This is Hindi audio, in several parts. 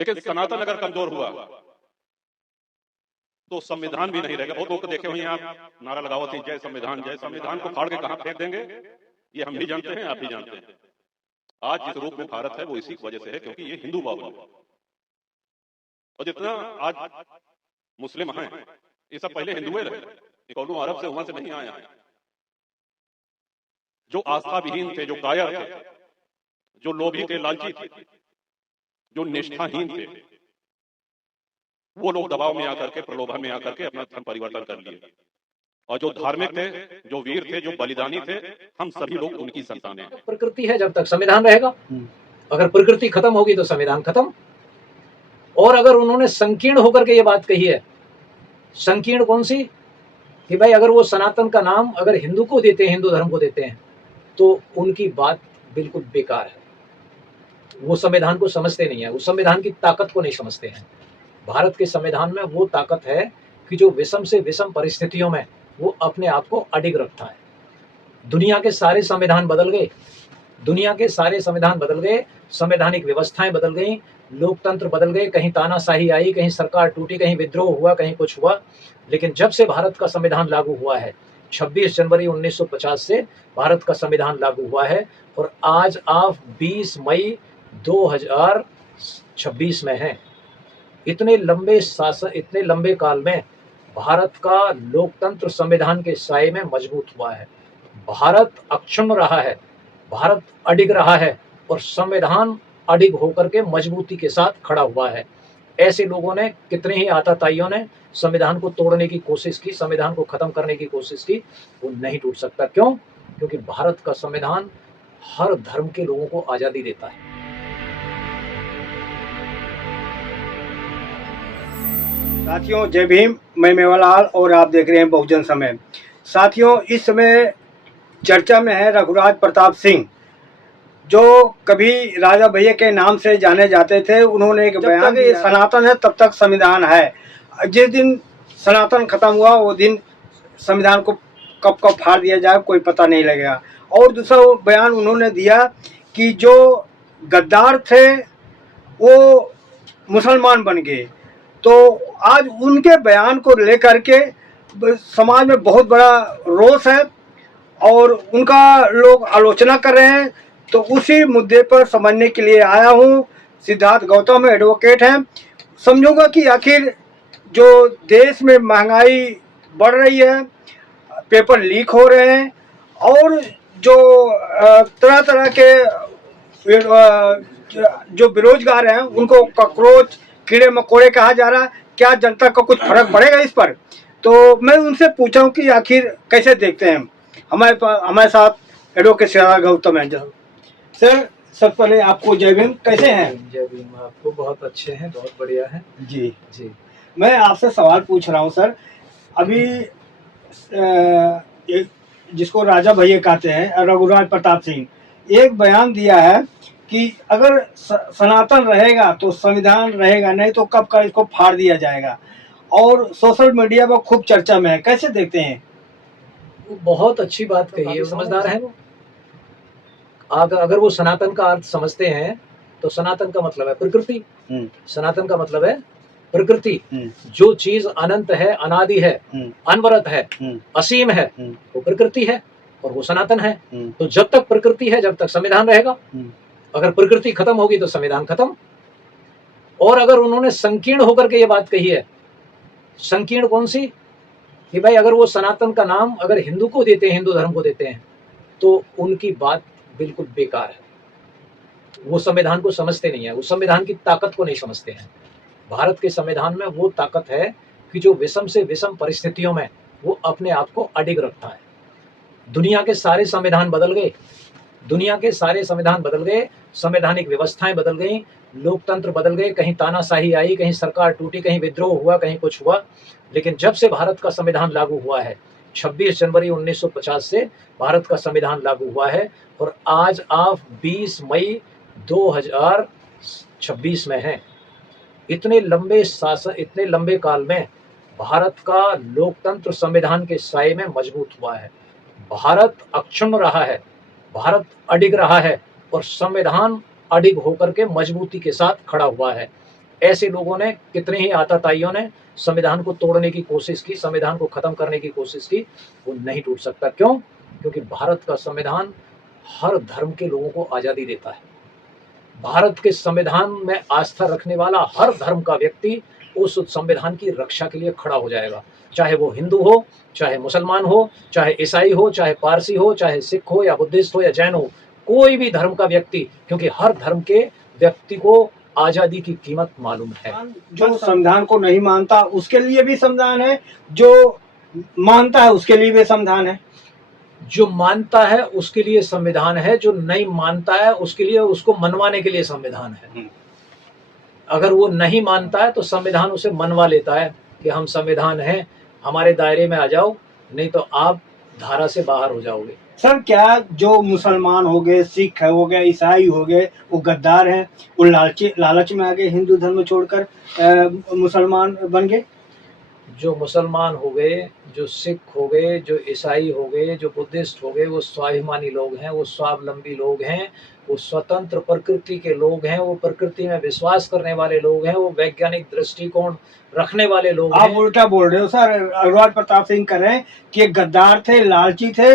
लेकिन सनातन अगर कमजोर हुआ तो संविधान भी नहीं रहेगा। बहुत लोग देखे हुए आप नारा लगावत जय संविधान को फाड़ के कहां फेंक देंगे ये हम भी जानते हैं, आप भी जानते हैं। आज जिस रूप में भारत है वो इसी वजह से है क्योंकि ये हिंदू बाबू है। और जितना आज मुस्लिम हैं ये सब पहले हिंदुए रहे, कौनो अरब से वहां से नहीं आया। जो आस्था विहीन थे, जो कायर थे, जो लोभी थे, लालची थे, जो निष्ठाहीन थे, वो लोग दबाव में आकर के, प्रलोभन में आकर के अपना धर्म परिवर्तन कर लिए। और जो धार्मिक थे, जो वीर थे, जो बलिदानी थे, हम सभी लोग उनकी संतानें हैं। प्रकृति है जब तक संविधान रहेगा, अगर प्रकृति खत्म होगी तो संविधान खत्म। और अगर उन्होंने संकीर्ण होकर के ये बात कही है, संकीर्ण कौन सी, कि भाई अगर वो सनातन का नाम अगर हिंदू को देते हैं, हिंदू धर्म को देते हैं, तो उनकी बात बिल्कुल बेकार है। वो संविधान को समझते नहीं है, वो संविधान की ताकत को नहीं समझते हैं। भारत के संविधान में वो ताकत है कि जो विषम से विषम परिस्थितियों में वो अपने आप को अडिग रखता है। दुनिया के सारे संविधान बदल गए, दुनिया के सारे संविधान बदल गए, संवैधानिक व्यवस्थाएं बदल गई, लोकतंत्र बदल गए, कहीं तानाशाही आई, कहीं सरकार टूटी, कहीं विद्रोह हुआ, कहीं कुछ हुआ। लेकिन जब से भारत का संविधान लागू हुआ है, 26 जनवरी 1950 से भारत का संविधान लागू हुआ है, और आज आप 20 मई 2026 में हैं। इतने लंबे शासन, इतने लंबे काल में भारत का लोकतंत्र संविधान के साए में मजबूत हुआ है। भारत अक्षुण्ण रहा है, भारत अडिग रहा है, और संविधान अडिग होकर के मजबूती के साथ खड़ा हुआ है। ऐसे लोगों ने, कितने ही आताताइयों ने संविधान को तोड़ने की कोशिश की, संविधान को खत्म करने की कोशिश की, वो नहीं टूट सकता। क्यों? क्योंकि भारत का संविधान हर धर्म के लोगों को आजादी देता है। साथियों, जय भीम। मैं मेवालाल और आप देख रहे हैं बहुजन समय। साथियों, इस समय चर्चा में है रघुराज प्रताप सिंह, जो कभी राजा भैया के नाम से जाने जाते थे। उन्होंने एक बयान दिया, सनातन है तब तक संविधान है। जिस दिन सनातन खत्म हुआ वो दिन संविधान को कब कब फाड़ दिया जाए कोई पता नहीं लगेगा। और दूसरा बयान उन्होंने दिया कि जो गद्दार थे वो मुसलमान बन गए। तो आज उनके बयान को लेकर के समाज में बहुत बड़ा रोष है और उनका लोग आलोचना कर रहे हैं। तो उसी मुद्दे पर समझने के लिए आया हूँ। सिद्धार्थ गौतम एडवोकेट हैं। समझूंगा कि आखिर जो देश में महंगाई बढ़ रही है, पेपर लीक हो रहे हैं, और जो तरह तरह के जो बेरोजगार हैं उनको कॉकरोच, कीड़े मकोड़े कहा जा रहा है, क्या जनता को कुछ फर्क पड़ेगा इस पर? तो मैं उनसे पूछा हूँ कि आखिर कैसे देखते हैं। हमारे साथ एडवोकेट सिद्धार्थ गौतम है। सर, सबसे पहले आपको जय भीम। कैसे हैं? जय भीम। आपको बहुत अच्छे हैं, बहुत बढ़िया है। जी जी। मैं आपसे सवाल पूछ रहा हूँ सर। अभी जिसको राजा भैया कहते हैं, रघुराज प्रताप सिंह, एक बयान दिया है कि अगर सनातन रहेगा तो संविधान रहेगा, नहीं तो कब का इसको फाड़ दिया जाएगा। और सोशल मीडिया पर खूब चर्चा में है। कैसे देखते हैं? वो बहुत अच्छी बात कही है, समझदार है वो। अगर वो सनातन का अर्थ समझते हैं तो सनातन का मतलब है प्रकृति। सनातन का मतलब है प्रकृति। जो चीज अनंत है, अनादि है, अनवरत है, असीम है, वो प्रकृति है और वो सनातन है। तो जब तक प्रकृति है, जब तक संविधान रहेगा। अगर प्रकृति खत्म होगी तो संविधान खत्म। और अगर उन्होंने संकीर्ण होकर के ये बात कही है, संकीर्ण कौन सी, कि भाई अगर वो सनातन का नाम अगर हिंदू को देते हैं, हिंदू धर्म को देते हैं, तो उनकी बात बिल्कुल बेकार है। वो संविधान को समझते नहीं है, वो संविधान की ताकत को नहीं समझते हैं। भारत के संविधान में वो ताकत है कि जो विषम से विषम परिस्थितियों में वो अपने आप को अडिग रखता है। दुनिया के सारे संविधान बदल गए, दुनिया के सारे संविधान बदल गए, संवैधानिक व्यवस्थाएं बदल गई, लोकतंत्र बदल गए, कहीं तानाशाही आई, कहीं सरकार टूटी, कहीं विद्रोह हुआ, कहीं कुछ हुआ। लेकिन जब से भारत का संविधान लागू हुआ है, 26 जनवरी 1950 से भारत का संविधान लागू हुआ है, और आज आप 20 मई 2026 में हैं। इतने लंबे शासन, इतने लंबे काल में भारत का लोकतंत्र संविधान के साए में मजबूत हुआ है। भारत अक्षुण्ण रहा है, भारत अडिग रहा है, और संविधान अडिग होकर के मजबूती के साथ खड़ा हुआ है। ऐसे लोगों ने, कितने ही आताताइयों ने संविधान को तोड़ने की कोशिश की, संविधान को खत्म करने की कोशिश की, वो नहीं टूट सकता। क्यों? क्योंकि भारत का संविधान हर धर्म के लोगों को आज़ादी देता है। भारत के संविधान में आस्था रखने वाला हर धर्म का व्यक्ति उस संविधान की रक्षा के लिए खड़ा हो जाएगा, चाहे वो हिंदू हो, चाहे मुसलमान हो, चाहे ईसाई हो, चाहे पारसी हो, चाहे सिख हो या बुद्धिस्ट हो या जैन हो, कोई भी धर्म का व्यक्ति, क्योंकि हर धर्म के व्यक्ति को आजादी की कीमत मालूम है। जो संविधान को नहीं मानता उसके लिए भी संविधान है, जो मानता है उसके लिए भी संविधान है। जो मानता है उसके लिए संविधान है, जो नहीं मानता है उसके लिए, उसको मनवाने के लिए संविधान है। अगर वो नहीं मानता है तो संविधान उसे मनवा लेता है कि हम संविधान हैं, हमारे दायरे में आ जाओ, नहीं तो आप धारा से बाहर हो जाओगे। सर, क्या जो मुसलमान हो गए, सिख हो गए, ईसाई हो गए, वो गद्दार हैं, वो लालच में आ गए, हिंदू धर्म छोड़कर मुसलमान बन गए? जो मुसलमान हो गए, जो सिख हो गए, जो ईसाई हो गए, जो बुद्धिस्ट हो गए, वो स्वाभिमानी लोग हैं, वो स्वावलंबी लोग हैं, वो स्वतंत्र प्रकृति के लोग हैं, वो प्रकृति में विश्वास करने वाले लोग हैं, वो वैज्ञानिक दृष्टिकोण रखने वाले लोग हैं। आप उल्टा बोल रहे हो सर। रघुराज प्रताप सिंह कह रहे हैं कि गद्दार थे, लालची थे,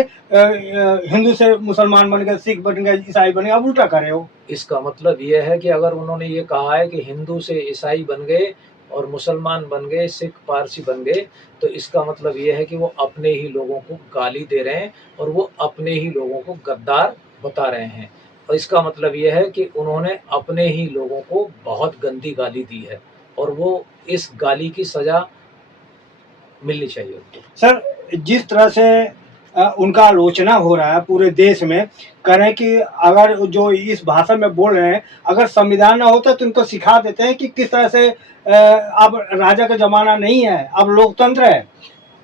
हिंदू से मुसलमान बन गए, सिख बन गए, ईसाई बन गए। आप उल्टा कर रहे हो। इसका मतलब यह है कि अगर उन्होंने ये कहा है कि हिंदू से ईसाई बन गए और मुसलमान बन गए, सिख पारसी बन गए, तो इसका मतलब यह है कि वो अपने ही लोगों को गाली दे रहे हैं और वो अपने ही लोगों को गद्दार बता रहे हैं। और इसका मतलब यह है कि उन्होंने अपने ही लोगों को बहुत गंदी गाली दी है और वो इस गाली की सजा मिलनी चाहिए उनको। सर, जिस तरह से उनका आलोचना हो रहा है पूरे देश में, कह रहे हैं कि अगर जो इस भाषा में बोल रहे हैं, अगर संविधान ना होता तो इनको सिखा देते हैं कि किस तरह से अब राजा का जमाना नहीं है, अब लोकतंत्र है।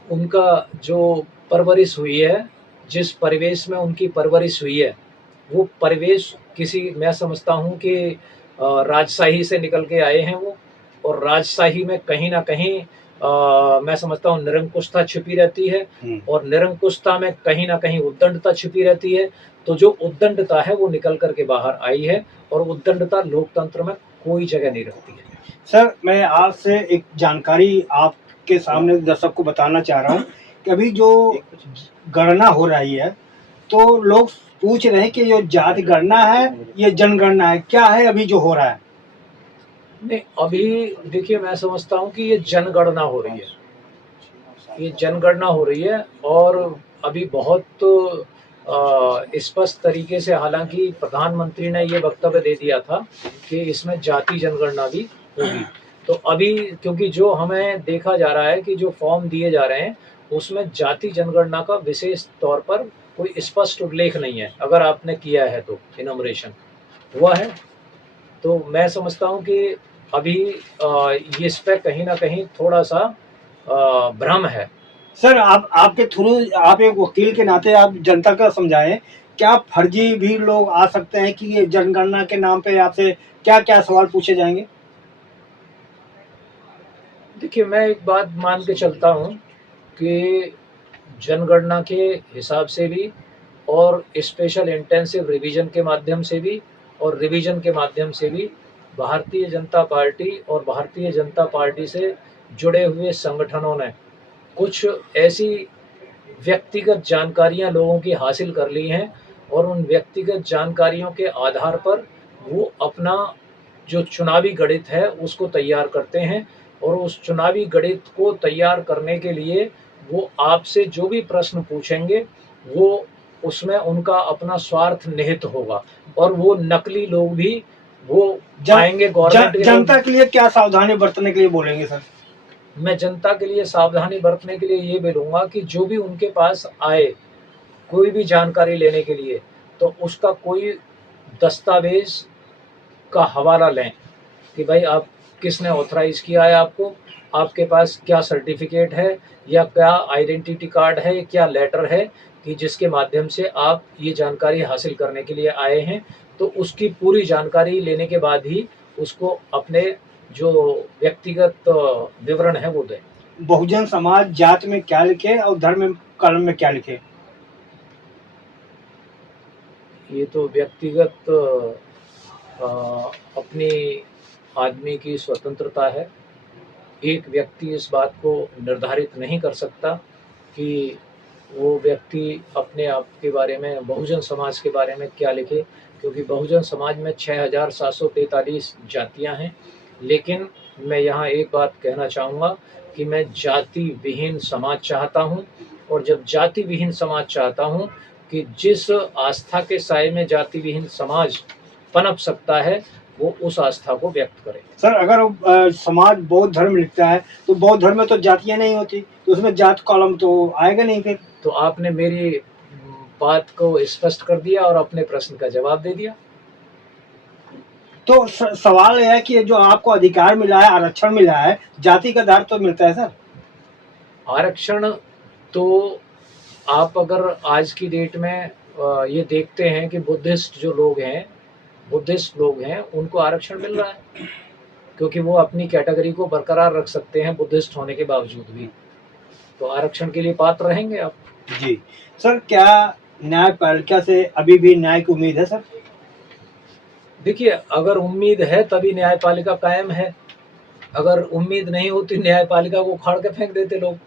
उनका जो परवरिश हुई है, जिस परिवेश में उनकी परवरिश हुई है, वो परिवेश किसी, मैं समझता हूँ कि राजशाही से निकल के आए हैं वो, और राजशाही में कहीं ना कहीं मैं समझता हूँ निरंकुशता छिपी रहती है, और निरंकुशता में कहीं ना कहीं उद्दंडता छिपी रहती है। तो जो उद्दंडता है वो निकल करके बाहर आई है, और उद्दंडता लोकतंत्र में कोई जगह नहीं रखती है। सर, मैं आपसे एक जानकारी आपके सामने दर्शक को बताना चाह रहा हूँ कि अभी जो गणना हो रही है, तो लोग पूछ रहे हैं कि जो जाति गणना है ये जनगणना है, क्या है अभी जो हो रहा है? नहीं, अभी देखिए, मैं समझता हूँ कि ये जनगणना हो रही है, ये जनगणना हो रही है, और अभी बहुत स्पष्ट तरीके से, हालांकि प्रधानमंत्री ने ये वक्तव्य दे दिया था कि इसमें जाति जनगणना भी होगी। तो अभी क्योंकि जो हमें देखा जा रहा है कि जो फॉर्म दिए जा रहे हैं उसमें जाति जनगणना का विशेष तौर पर कोई स्पष्ट उल्लेख नहीं है। अगर आपने किया है तो इनमरेशन हुआ है, तो मैं समझता हूँ कि अभी ये इस पर कहीं ना कहीं थोड़ा सा भ्रम है। सर, आपके थ्रू, आप एक वकील के नाते आप जनता का समझाएं, क्या फर्जी भी लोग आ सकते हैं कि ये जनगणना के नाम पे आपसे क्या क्या सवाल पूछे जाएंगे? देखिए, मैं एक बात मान के चलता हूँ कि जनगणना के हिसाब से भी, और स्पेशल इंटेंसिव रिवीजन के माध्यम से भी, और रिवीजन के माध्यम से भी, भारतीय जनता पार्टी और भारतीय जनता पार्टी से जुड़े हुए संगठनों ने कुछ ऐसी व्यक्तिगत जानकारियां लोगों की हासिल कर ली हैं, और उन व्यक्तिगत जानकारियों के आधार पर वो अपना जो चुनावी गणित है उसको तैयार करते हैं, और उस चुनावी गणित को तैयार करने के लिए वो आपसे जो भी प्रश्न पूछेंगे वो उसमें उनका अपना स्वार्थ निहित होगा, और वो नकली लोग भी वो आएंगे गवर्नमेंट के। जनता के लिए क्या सावधानी बरतने के लिए बोलेंगे सर? मैं जनता के लिए सावधानी बरतने के लिए ये बोलूँगा कि जो भी उनके पास आए कोई भी जानकारी लेने के लिए, तो उसका कोई दस्तावेज का हवाला लें कि भाई आप किसने ऑथराइज किया है आपको, आपके पास क्या सर्टिफिकेट है, या क्या आइडेंटिटी कार्ड है, क्या लेटर है कि जिसके माध्यम से आप ये जानकारी हासिल करने के लिए आए हैं। तो उसकी पूरी जानकारी लेने के बाद ही उसको अपने जो व्यक्तिगत विवरण है वो दें। बहुजन समाज जात में क्या लिखे और धर्म कलम में क्या लिखे? ये तो व्यक्तिगत अपनी आदमी की स्वतंत्रता है। एक व्यक्ति इस बात को निर्धारित नहीं कर सकता कि वो व्यक्ति अपने आप के बारे में, बहुजन समाज के बारे में क्या लिखे, क्योंकि बहुजन समाज में 6,743 जातियां हैं। लेकिन मैं यहाँ एक बात कहना चाहूँगा कि मैं जाति विहीन समाज चाहता हूँ, और जब जाति विहीन समाज चाहता हूँ कि जिस आस्था के साए में जाति विहीन समाज पनप सकता है, वो उस आस्था को व्यक्त करे। सर अगर समाज बौद्ध धर्म लिखता है तो बौद्ध धर्म में तो जातियां नहीं होती, तो उसमें जात कॉलम तो आएगा नहीं फिर। तो आपने मेरी बात को स्पष्ट कर दिया और अपने प्रश्न का जवाब दे दिया। तो सवाल यह है कि जो आपको अधिकार मिला है, आरक्षण मिला है, जाति का आधार तो मिलता है सर। आरक्षण तो आप अगर आज की डेट में ये देखते हैं कि बुद्धिस्ट लोग हैं उनको आरक्षण मिल रहा है, क्योंकि वो अपनी कैटेगरी को बरकरार रख सकते हैं बुद्धिस्ट होने के बावजूद भी, तो आरक्षण के लिए पात्र रहेंगे आप। जी सर, क्या न्यायपालिका से अभी भी न्याय की उम्मीद है सर? देखिए, अगर उम्मीद है तभी न्यायपालिका कायम है। अगर उम्मीद नहीं होती न्यायपालिका को उखाड़ के फेंक देते लोग।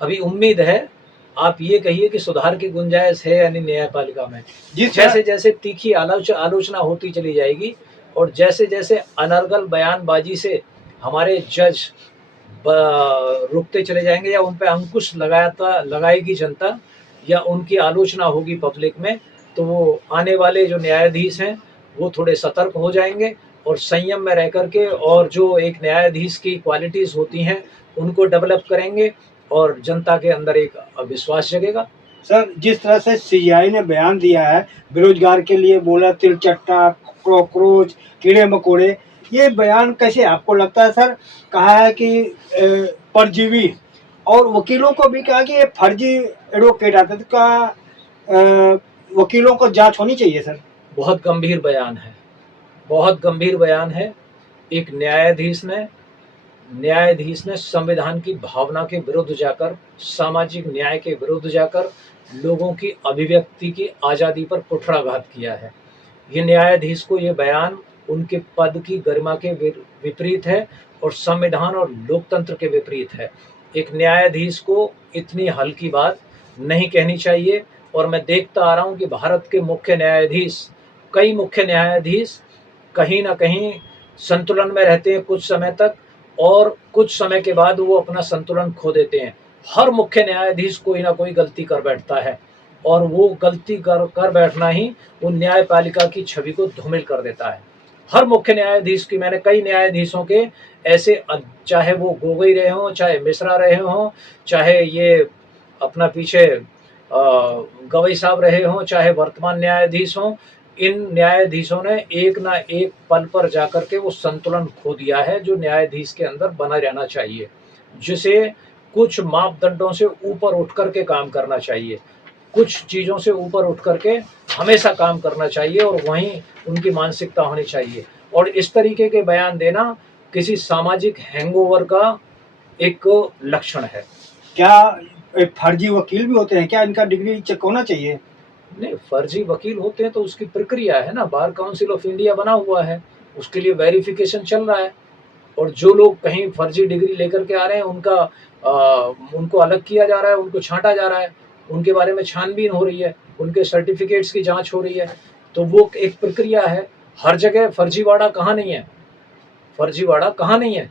अभी उम्मीद है। आप ये कहिए कि सुधार की गुंजाइश है यानी न्यायपालिका में। जैसे जैसे तीखी आलोचना होती चली जाएगी और जैसे जैसे अनर्गल बयानबाजी से हमारे जज रुकते चले जाएंगे या उन पे अंकुश लगाएगी जनता या उनकी आलोचना होगी पब्लिक में, तो वो आने वाले जो न्यायाधीश हैं वो थोड़े सतर्क हो जाएंगे और संयम में रह करके और जो एक न्यायाधीश की क्वालिटीज़ होती हैं उनको डेवलप करेंगे और जनता के अंदर एक विश्वास जगेगा। सर, जिस तरह से सीजीआई ने बयान दिया है, बेरोजगार के लिए बोला तिलचट्टा, कॉकरोच, कीड़े मकोड़े, ये बयान कैसे आपको लगता है सर? कहा है कि परजीवी, और वकीलों को भी कहा कि ये फर्जी एडवोकेट आते तो का वकीलों को जांच होनी चाहिए सर। बहुत गंभीर बयान है, बहुत गंभीर बयान है। एक न्यायाधीश ने संविधान की भावना के विरुद्ध जाकर, सामाजिक न्याय के विरुद्ध जाकर लोगों की अभिव्यक्ति की आज़ादी पर कुठाराघात किया है। ये न्यायाधीश को ये बयान उनके पद की गरिमा के विपरीत है और संविधान और लोकतंत्र के विपरीत है। एक न्यायाधीश को इतनी हल्की बात नहीं कहनी चाहिए। और मैं देखता आ रहा हूँ कि भारत के कई मुख्य न्यायाधीश कहीं ना कहीं संतुलन में रहते हैं कुछ समय तक और कुछ समय के बाद वो अपना संतुलन खो देते हैं। हर मुख्य न्यायाधीश कोई ना कोई गलती कर बैठता है और वो गलती कर बैठना ही उन न्यायपालिका की छवि को धूमिल कर देता है। हर मुख्य न्यायाधीश की, मैंने कई न्यायाधीशों के ऐसे, चाहे वो गोगोई रहे हों, चाहे मिश्रा रहे हों, चाहे ये अपना पीछे गवई साहब रहे हों, चाहे वर्तमान न्यायाधीश हों, इन न्यायाधीशों ने एक ना एक पल पर जाकर के वो संतुलन खो दिया है जो न्यायाधीश के अंदर बना रहना चाहिए, जिसे कुछ मापदंडों से ऊपर उठ करके काम करना चाहिए, कुछ चीज़ों से ऊपर उठ करके हमेशा काम करना चाहिए और वहीं उनकी मानसिकता होनी चाहिए। और इस तरीके के बयान देना किसी सामाजिक हैंगओवर का एक लक्षण है। क्या फर्जी वकील भी होते हैं? क्या इनका डिग्री चेक होना चाहिए? नहीं, फर्जी वकील होते हैं तो उसकी प्रक्रिया है ना, बार काउंसिल ऑफ इंडिया बना हुआ है, उसके लिए वेरिफिकेशन चल रहा है। और जो लोग कहीं फर्जी डिग्री लेकर के आ रहे हैं उनको अलग किया जा रहा है, उनको छांटा जा रहा है, उनके बारे में छानबीन हो रही है, उनके सर्टिफिकेट्स की जांच हो रही है। तो वो एक प्रक्रिया है। हर जगह फर्जीवाड़ा कहाँ नहीं है? फर्जीवाड़ा कहाँ नहीं है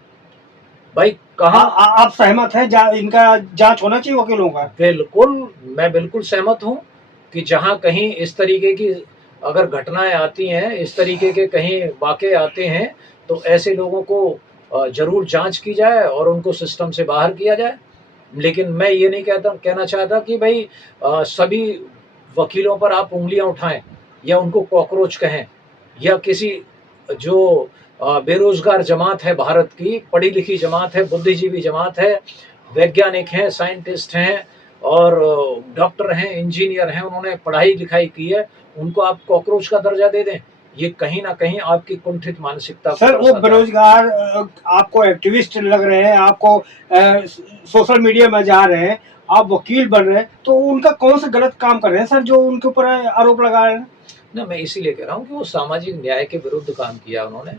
भाई? कहाँ? आप सहमत हैं इनका जांच होना चाहिए वकीलों का? बिल्कुल, मैं बिल्कुल सहमत हूँ कि जहाँ कहीं इस तरीके की अगर घटनाएं आती हैं, इस तरीके के कहीं वाक़े आते हैं, तो ऐसे लोगों को जरूर जांच की जाए और उनको सिस्टम से बाहर किया जाए। लेकिन मैं ये नहीं कहना चाहता कि भाई सभी वकीलों पर आप उंगलियां उठाएं या उनको कॉकरोच कहें, या किसी जो बेरोजगार जमात है भारत की, पढ़ी लिखी जमात है, बुद्धिजीवी जमात है, वैज्ञानिक हैं, साइंटिस्ट हैं और डॉक्टर हैं, इंजीनियर हैं, उन्होंने पढ़ाई लिखाई की है, उनको आप कॉकरोच का दर्जा दे दें, ये कहीं ना कहीं आपकी कुंठित मानसिकता। सर, वो बेरोजगार आपको एक्टिविस्ट लग रहे हैं, आपको सोशल मीडिया में जा रहे हैं, आप वकील बन रहे हैं, तो उनका कौन सा गलत काम कर रहे हैं सर जो उनके ऊपर आरोप लगा रहे हैं? ना, मैं इसीलिए कह रहा हूँ कि वो सामाजिक न्याय के विरुद्ध काम किया उन्होंने।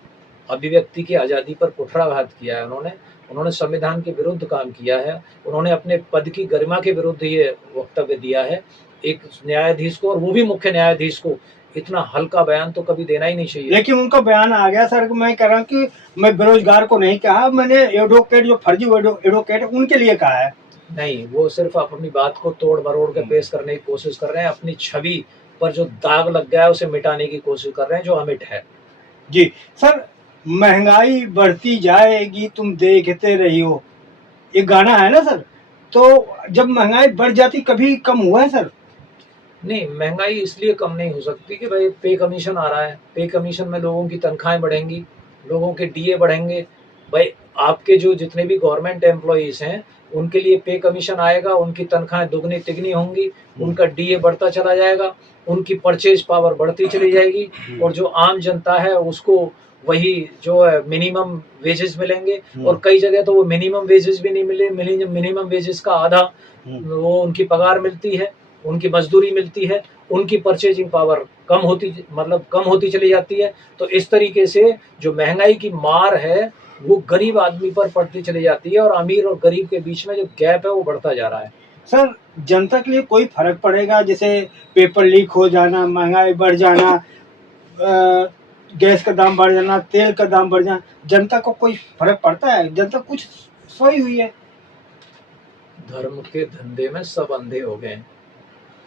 अभिव्यक्ति की आज़ादी पर कुठाराघात किया है उन्होंने संविधान के विरुद्ध काम किया है, उन्होंने अपने पद की गरिमा के विरुद्ध ये वक्तव्य दिया है। एक न्यायाधीश को, और वो भी मुख्य न्यायाधीश को, इतना हल्का बयान तो कभी देना ही नहीं चाहिए। लेकिन उनका बयान आ गया सर, मैं कह रहा हूँ कि मैं बेरोजगार को नहीं कहा, मैंने एडवोकेट जो फर्जी एडवोकेट उनके लिए कहा है। नहीं, वो सिर्फ अपनी बात को तोड़ मरोड़ के पेश करने की कोशिश कर रहे हैं, अपनी छवि पर जो दाग लग गया है उसे मिटाने की कोशिश कर रहे हैं, जो अमिट है। जी सर, महंगाई बढ़ती जाएगी तुम देखते रही हो, एक गाना है ना सर, तो जब महंगाई बढ़ जाती कभी कम हुआ है सर? नहीं, महंगाई इसलिए कम नहीं हो सकती कि भाई पे कमीशन आ रहा है, पे कमीशन में लोगों की तनख्वाहें बढ़ेंगी, लोगों के डीए बढ़ेंगे। भाई आपके जो जितने भी गवर्नमेंट एम्प्लॉइज हैं उनके लिए पे कमीशन आएगा, उनकी तनख्वाहें दुगनी तिगनी होंगी, उनका डीए बढ़ता चला जाएगा, उनकी परचेज पावर बढ़ती चली जाएगी, और जो आम जनता है उसको वही जो है मिनिमम वेजेस मिलेंगे। और कई जगह तो वो मिनिमम वेजेस भी नहीं मिले, मिनिमम वेजेस का आधा वो उनकी पगार मिलती है, उनकी मजदूरी मिलती है, उनकी परचेजिंग पावर कम होती चली जाती है। तो इस तरीके से जो महंगाई की मार है वो गरीब आदमी पर पड़ती चली जाती है, और अमीर और गरीब के बीच में जो गैप है वो बढ़ता जा रहा है। सर, जनता के लिए कोई फर्क पड़ेगा, जैसे पेपर लीक हो जाना, महंगाई बढ़ जाना, गैस का दाम बढ़ जाना, तेल का दाम बढ़ जाना, जनता को कोई फर्क पड़ता है? जनता कुछ सोई हुई है। धर्म के धंधे में सब अंधे हो गए हैं,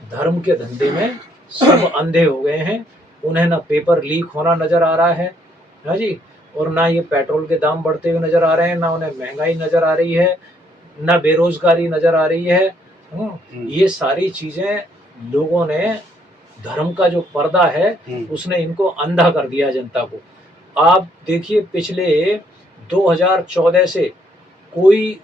धर्म के धंधे में सब अंधे हो गए हैं। उन्हें ना पेपर लीक होना नजर आ रहा है ना जी, और ना ये पेट्रोल के दाम बढ़ते हुए नजर आ रहे हैं, ना उन्हें महंगाई नजर आ रही है, ना बेरोजगारी नजर आ रही है। ये सारी चीजें लोगों ने, धर्म का जो पर्दा है उसने इनको अंधा कर दिया जनता को। आप देखिए पिछले 2014 से कोई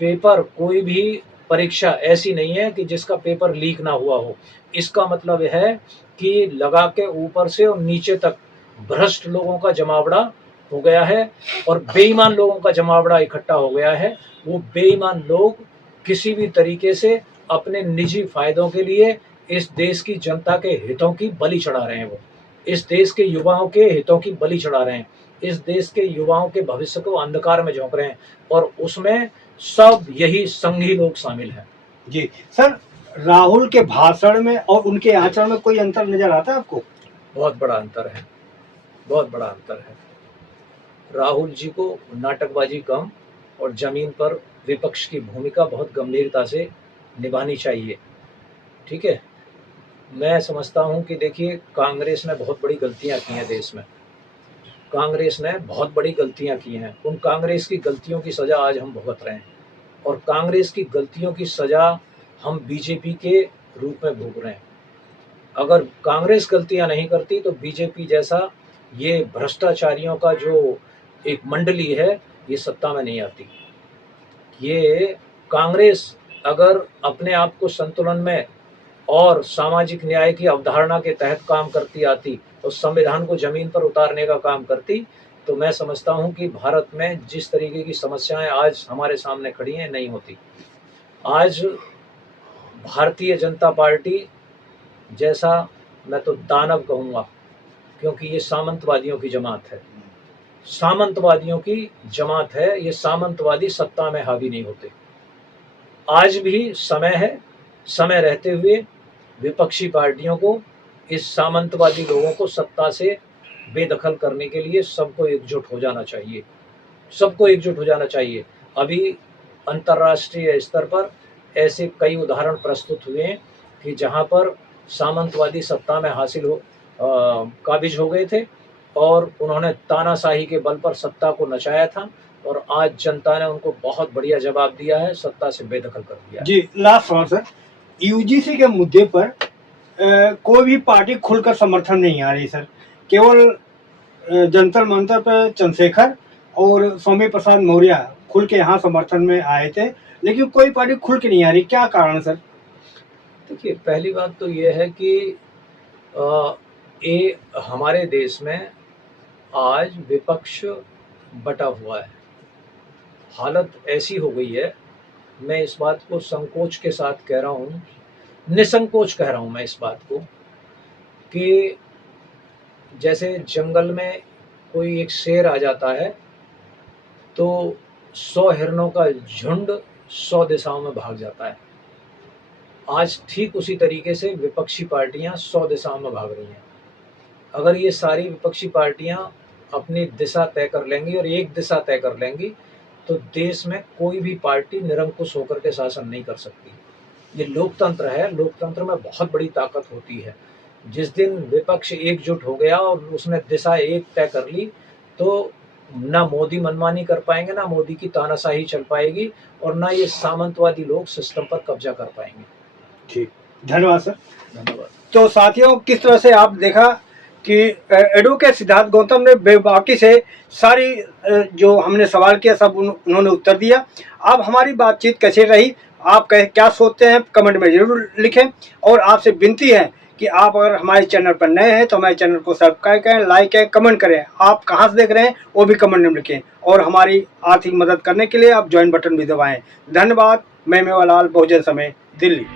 पेपर, कोई भी परीक्षा ऐसी नहीं है कि जिसका पेपर लीक ना हुआ हो। इसका मतलब है कि लगा के ऊपर से और नीचे तक भ्रष्ट लोगों का जमावड़ा हो गया है, और बेईमान लोगों का जमावड़ा इकट्ठा हो गया है। वो बेईमान लोग किसी भी तरीके से अपने निजी फायदों के लिए इस देश की जनता के हितों की बलि चढ़ा रहे हैं। वो इस देश के युवाओं के हितों की बलि चढ़ा रहे हैं, इस देश के युवाओं के भविष्य को अंधकार में झोंक रहे हैं, और उसमें सब यही संघी लोग शामिल हैं। जी सर, राहुल के भाषण में और उनके आचरण में कोई अंतर नजर आता है आपको? बहुत बड़ा अंतर है, बहुत बड़ा अंतर है। राहुल जी को नाटकबाजी कम और जमीन पर विपक्ष की भूमिका बहुत गंभीरता से निभानी चाहिए। ठीक है, मैं समझता हूं कि देखिए कांग्रेस ने बहुत बड़ी गलतियां की हैं देश में, कांग्रेस ने बहुत बड़ी गलतियां की हैं। उन कांग्रेस की गलतियों की सजा आज हम भुगत रहे हैं, और कांग्रेस की गलतियों की सजा हम बीजेपी के रूप में भोग रहे हैं। अगर कांग्रेस गलतियां नहीं करती तो बीजेपी जैसा ये भ्रष्टाचारियों का जो एक मंडली है ये सत्ता में नहीं आती। ये कांग्रेस अगर अपने आप को संतुलन में और सामाजिक न्याय की अवधारणा के तहत काम करती आती और संविधान को जमीन पर उतारने का काम करती, तो मैं समझता हूं कि भारत में जिस तरीके की समस्याएं आज हमारे सामने खड़ी हैं नहीं होती। आज भारतीय जनता पार्टी जैसा मैं तो दानव कहूँगा, क्योंकि ये सामंतवादियों की जमात है, सामंतवादियों की जमात है। ये सामंतवादी सत्ता में हावी नहीं होते। आज भी समय है, समय रहते हुए विपक्षी पार्टियों को इस सामंतवादी लोगों को सत्ता से बेदखल करने के लिए सबको एकजुट हो जाना चाहिए, सबको एकजुट हो जाना चाहिए। अभी अंतर्राष्ट्रीय स्तर पर ऐसे कई उदाहरण प्रस्तुत हुए हैं कि जहां पर सामंतवादी सत्ता में काबिज हो गए थे और उन्होंने तानाशाही के बल पर सत्ता को नचाया था, और आज जनता ने उनको बहुत बढ़िया जवाब दिया है, सत्ता से बेदखल कर दिया है। जी, लास्ट सवाल सर, यूजीसी के मुद्दे पर कोई भी पार्टी खुलकर समर्थन नहीं आ रही सर, केवल जंतर मंतर पर चंद्रशेखर और स्वामी प्रसाद मौर्य खुल के यहाँ समर्थन में आए थे, लेकिन कोई पार्टी खुल के नहीं आ रही, क्या कारण सर? देखिए, पहली बात तो ये है कि ये हमारे देश में आज विपक्ष बटा हुआ है, हालत ऐसी हो गई है। मैं इस बात को संकोच के साथ कह रहा हूँ, निसंकोच कह रहा हूँ मैं इस बात को, कि जैसे जंगल में कोई एक शेर आ जाता है तो 100 हिरणों का झुंड 100 दिशाओं में भाग जाता है। आज ठीक उसी तरीके से विपक्षी पार्टियां 100 दिशाओं में भाग रही हैं। अगर ये सारी विपक्षी पार्टियां अपनी दिशा तय कर लेंगी और एक दिशा तय कर लेंगी तो देश में कोई भी पार्टी निरंकुश होकर के शासन नहीं कर सकती। ये लोकतंत्र है, लोकतंत्र में बहुत बड़ी ताकत होती है। जिस दिन विपक्ष एकजुट हो गया और उसने दिशा एक तय कर ली तो ना मोदी मनमानी कर पाएंगे, ना मोदी की तानाशाही चल पाएगी और ना ये सामंतवादी लोग सिस्टम पर कब्जा कर पाएंगे। ठीक, धन्यवाद सर। धन्यवाद। तो साथियों, किस तरह से आप देखा कि एडवोकेट सिद्धार्थ गौतम ने बेबाकी से सारी जो हमने सवाल किया सब उन्होंने उत्तर दिया। अब हमारी बातचीत कैसे रही, आप क्या सोचते हैं कमेंट में जरूर लिखें। और आपसे विनती है कि आप अगर हमारे चैनल पर नए हैं तो हमारे चैनल को सब्सक्राइब करें, लाइक करें, कमेंट करें। आप कहाँ से देख रहे हैं वो भी कमेंट में लिखें और हमारी आर्थिक मदद करने के लिए आप ज्वाइन बटन भी दबाएं। धन्यवाद। मैं मेवालाल, बहुजन समय, दिल्ली।